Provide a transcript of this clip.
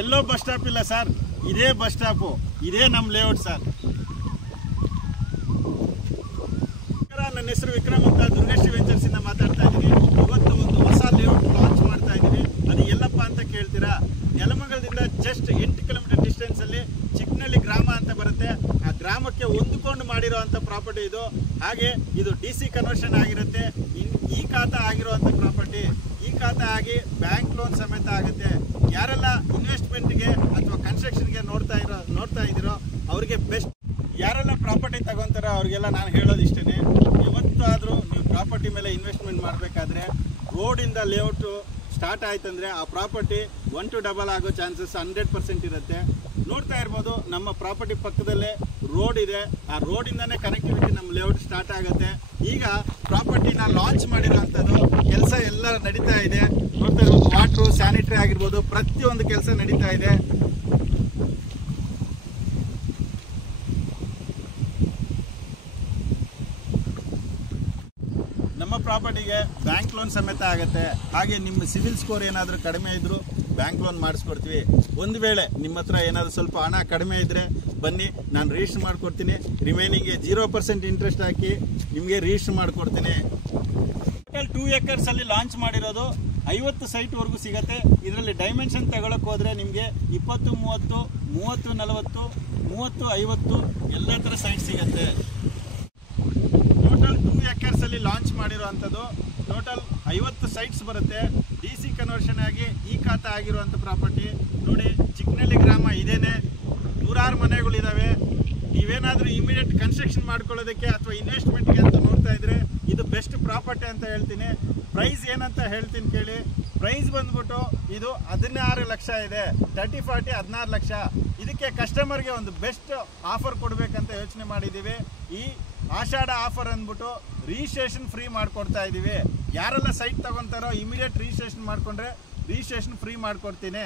ಎಲ್ಲೋ bus stop ಇಲ್ಲ sir, ಇದೇ bus stop, ಇದೇ ನಮ್ಮ ಲೇಔಟ್ ಸರ್. ನನ್ನ ಹೆಸರು ವಿಕ್ರಮ್ ಅಂತ, ದುರ್ಗಶ್ರೀ ವೆಂಚರ್ಸ್ ಇಂದ ಮಾತಾಡ್ತಾ ಇದ್ದೀನಿ. ಇವತ್ತು ಒಂದು ಹೊಸ ಲೇಔಟ್ ಲಾಂಚ್ ಮಾಡ್ತಾ ಇದ್ದೀನಿ. ಅದು ಎಲ್ಲಪ್ಪ ಅಂತ ಕೇಳ್ತೀರಾ? ನೆಲಮಂಗಲದಿಂದ ಜಸ್ಟ್ 8 ಕಿಲೋಮೀಟರ್ ಡಿಸ್ಟೆನ್ಸ್ ಅಲ್ಲಿ ಚಿಕ್ಕನಹಳ್ಳಿ ಗ್ರಾಮ ಅಂತ ಬರುತ್ತೆ. ಆ ಗ್ರಾಮಕ್ಕೆ ಹೊಂದಿಕೊಂಡು ಮಾಡಿರುವಂತ ಪ್ರಾಪರ್ಟಿ ಇದು. ಹಾಗೆ ಇದು DC ಕನ್ವರ್ಷನ್ ಆಗಿರುತ್ತೆ. ಈ ಖಾತಾ ಆಗಿರುವಂತ ಪ್ರಾಪರ್ಟಿ, ಈ ಖಾತಾ ಆಗಿ ಬ್ಯಾಂಕ್ ಲೋನ್ ಸಮೇತ ಆಗುತ್ತೆ. ಯಾರೆಲ್ಲ ಇನ್ವೆಸ್ಟ್ಮೆಂಟ್ಗೆ ಅಥವಾ ಕನ್ಸ್ಟ್ರಕ್ಷನ್ಗೆ ನೋಡ್ತಾ ಇದ್ದೀರೋ ಅವ್ರಿಗೆ ಬೆಸ್ಟ್. ಯಾರೆಲ್ಲ ಪ್ರಾಪರ್ಟಿ ತಗೊಂತಾರೋ ಅವ್ರಿಗೆಲ್ಲ ನಾನು ಹೇಳೋದು ಇಷ್ಟೇ, ಇವತ್ತಾದರೂ ನೀವು ಪ್ರಾಪರ್ಟಿ ಮೇಲೆ ಇನ್ವೆಸ್ಟ್ಮೆಂಟ್ ಮಾಡಬೇಕಾದ್ರೆ ರೋಡಿಂದ ಲೇಔಟು ಸ್ಟಾರ್ಟ್ ಆಯ್ತಂದ್ರೆ ಆ ಪ್ರಾಪರ್ಟಿ 1 to double ಆಗೋ ಚಾನ್ಸಸ್ 100% ಇರುತ್ತೆ. ನೋಡ್ತಾ ಇರ್ಬೋದು, ನಮ್ಮ ಪ್ರಾಪರ್ಟಿ ಪಕ್ಕದಲ್ಲೇ ರೋಡ್ ಇದೆ. ಆ ರೋಡಿಂದನೇ ಕನೆಕ್ಟಿವಿಟಿ ನಮ್ಮ ಲೇಔಟ್ ಸ್ಟಾರ್ಟ್ ಆಗುತ್ತೆ. ಈಗ ಪ್ರಾಪರ್ಟಿನ ಲಾಂಚ್ ಮಾಡಿರೋಂಥದ್ದು ಕೆಲಸ ಎಲ್ಲ ನಡೀತಾ ಇದೆ. ನೋಡ್ತಾ ಇರ್ಬೋದು, ವಾಟ್ರು, ಸ್ಯಾನಿಟರಿ ಆಗಿರ್ಬೋದು, ಪ್ರತಿಯೊಂದು ಕೆಲಸ ನಡೀತಾ ಇದೆ. ನಮ್ಮ ಪ್ರಾಪರ್ಟಿಗೆ ಬ್ಯಾಂಕ್ ಲೋನ್ ಸಮೇತ ಆಗುತ್ತೆ. ಹಾಗೆ ನಿಮ್ಮ ಸಿವಿಲ್ ಸ್ಕೋರ್ ಏನಾದರೂ ಕಡಿಮೆ ಇದ್ದರೂ ಬ್ಯಾಂಕ್ ಲೋನ್ ಮಾಡಿಸ್ಕೊಡ್ತೀವಿ. ಒಂದು ವೇಳೆ ನಿಮ್ಮ ಹತ್ರ ಏನಾದರೂ ಸ್ವಲ್ಪ ಹಣ ಕಡಿಮೆ ಇದ್ದರೆ ಬನ್ನಿ, ನಾನು ರಿಜಿಸ್ಟರ್ ಮಾಡಿಕೊಡ್ತೀನಿ. ರಿಮೈನಿಂಗ್ಗೆ 0% ಇಂಟ್ರೆಸ್ಟ್ ಹಾಕಿ ನಿಮಗೆ ರಿಜಿಸ್ಟರ್ ಮಾಡಿಕೊಡ್ತೀನಿ. ಟೋಟಲ್ 2 acres ಅಲ್ಲಿ ಲಾಂಚ್ ಮಾಡಿರೋದು 50 ಸೈಟ್ವರೆಗೂ ಸಿಗುತ್ತೆ. ಇದರಲ್ಲಿ ಡೈಮೆನ್ಷನ್ ತಗೊಳಕ್ಕೆ ಹೋದರೆ ನಿಮಗೆ 20, 30, 30, 40, 30, 50 ಎಲ್ಲ ಥರ ಸೈಟ್ ಸಿಗುತ್ತೆ. ಟೋಟಲ್ 2 acres ಅಲ್ಲಿ ಲಾಂಚ್ ಮಾಡಿರುವಂಥದ್ದು. ಟೋಟಲ್ 50 ಸೈಟ್ಸ್ ಬರುತ್ತೆ. DC ಕನ್ವರ್ಷನ್ ಆಗಿ ಈ ಖಾತಾ ಆಗಿರುವಂಥ ಪ್ರಾಪರ್ಟಿ. ನೋಡಿ, ಚಿಕ್ಕನಹಳ್ಳಿ ಗ್ರಾಮ ಇದೇನೆ, ನೂರಾರು ಮನೆಗಳಿದ್ದಾವೆ. ನೀವೇನಾದರೂ ಇಮಿಡಿಯೇಟ್ ಕನ್ಸ್ಟ್ರಕ್ಷನ್ ಮಾಡ್ಕೊಳ್ಳೋದಕ್ಕೆ ಅಥವಾ ಇನ್ವೆಸ್ಟ್ಮೆಂಟ್ಗೆ ಅಂತ ನೋಡ್ತಾ ಇದ್ರೆ ಇದು ಬೆಸ್ಟ್ ಪ್ರಾಪರ್ಟಿ ಅಂತ ಹೇಳ್ತೀನಿ. ಪ್ರೈಸ್ ಏನಂತ ಹೇಳ್ತೀನಿ ಕೇಳಿ. ಪ್ರೈಸ್ ಬಂದ್ಬಿಟ್ಟು ಇದು 16 ಲಕ್ಷ ಇದೆ. 30-40 16 ಲಕ್ಷ. ಇದಕ್ಕೆ ಕಸ್ಟಮರ್ಗೆ ಒಂದು ಬೆಸ್ಟ್ ಆಫರ್ ಕೊಡಬೇಕಂತ ಯೋಚನೆ ಮಾಡಿದ್ದೀವಿ. ಈ ಆಷಾಢ ಆಫರ್ ಅಂದ್ಬಿಟ್ಟು ರಿಜಿಸ್ಟ್ರೇಷನ್ ಫ್ರೀ ಮಾಡಿಕೊಡ್ತಾ ಇದ್ದೀವಿ. ಯಾರೆಲ್ಲ ಸೈಟ್ ತಗೊಂತಾರೋ ಇಮಿಡಿಯೇಟ್ ರಿಜಿಸ್ಟ್ರೇಷನ್ ಮಾಡಿಕೊಂಡ್ರೆ ರಿಜಿಸ್ಟ್ರೇಷನ್ ಫ್ರೀ ಮಾಡಿಕೊಡ್ತೀನಿ.